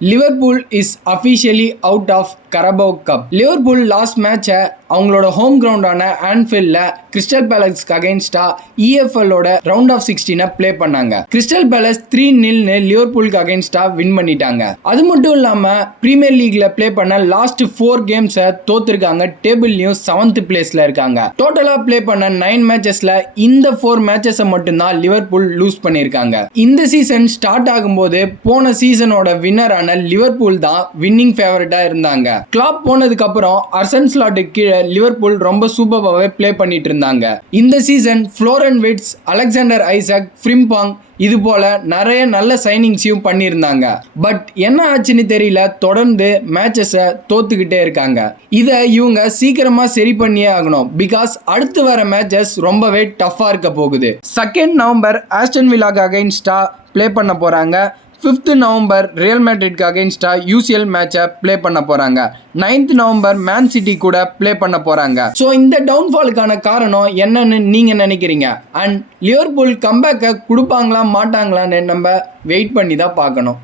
Liverpool is officially out of Carabao cup. Liverpool lost மேட்சை அவங்களோட home கிரவுண்டான ஆன்ஃபீல்ட்ல கிறிஸ்டல் பேலஸ்க்கு அகைன்ஸ்டா EFLோட ரவுண்ட் ஆஃப் 16 ப்ளே பண்ணாங்க. கிறிஸ்டல் பேலஸ் 3-0 லிவர்பூலுக்கு அகைன்ஸ்டா வின் பண்ணிட்டாங்க. அது மட்டும் இல்லாம பிரீமியர் லீக்ல ப்ளே பண்ண லாஸ்ட் 4 கேம்ஸை தோத்துருக்காங்க. டேபிள்லயும் 7th பிளேஸ்ல இருக்காங்க. டோட்டலா ப்ளே பண்ண 9 மேட்சஸ்ல இந்த 4 மேட்சஸை மட்டும்தான் லிவர்பூல் லூஸ் பண்ணிருக்காங்க. இந்த சீசன் ஸ்டார்ட் ஆகும்போது போன சீசனோட வின்னரான லிவர்பூல் தான் வின்னிங் ஃபேவரட்டா இருந்தாங்க. கிளாப் போனதுக்கு அப்புறம் அர்சன் ஸ்லாட்டுக்கு கீழே லிவர்பூல் ரொம்ப சூப்பராகவே ப்ளே பண்ணிட்டு இருந்தாங்க. இந்த சீசன் ஃப்ளோரன் விட்ஸ், அலெக்சாண்டர் ஐசக், ஃப்ரிம்பாங் இது போல நிறைய நல்ல சைனிங்ஸையும் பண்ணியிருந்தாங்க. பட் என்ன ஆச்சுன்னு தெரியல, தொடர்ந்து மேட்சஸை தோத்துக்கிட்டே இருக்காங்க. இதை இவங்க சீக்கிரமா சரி பண்ணியே ஆகணும். பிகாஸ் அடுத்து வர மேட்சஸ் ரொம்பவே டஃபா இருக்க போகுது. 2 நவம்பர் ஆஸ்டன் வில்லாக்கு அகைன்ஸ்டா ப்ளே பண்ண போறாங்க. 5th நவம்பர் ரியல் மேட்ரிட்க்கு அகைன்ஸ்டா UCL மேட்சை ப்ளே பண்ண போறாங்க. 9th நவம்பர் மேன் சிட்டி கூட ப்ளே பண்ண போறாங்க. ஸோ இந்த டவுன்ஃபாலுக்கான காரணம் என்னன்னு நீங்க நினைக்கிறீங்க? அண்ட் லிவர்பூல் கம்பேக்கை கொடுப்பாங்களா மாட்டாங்களான்னு நம்ம வெயிட் பண்ணி தான் பார்க்கணும்.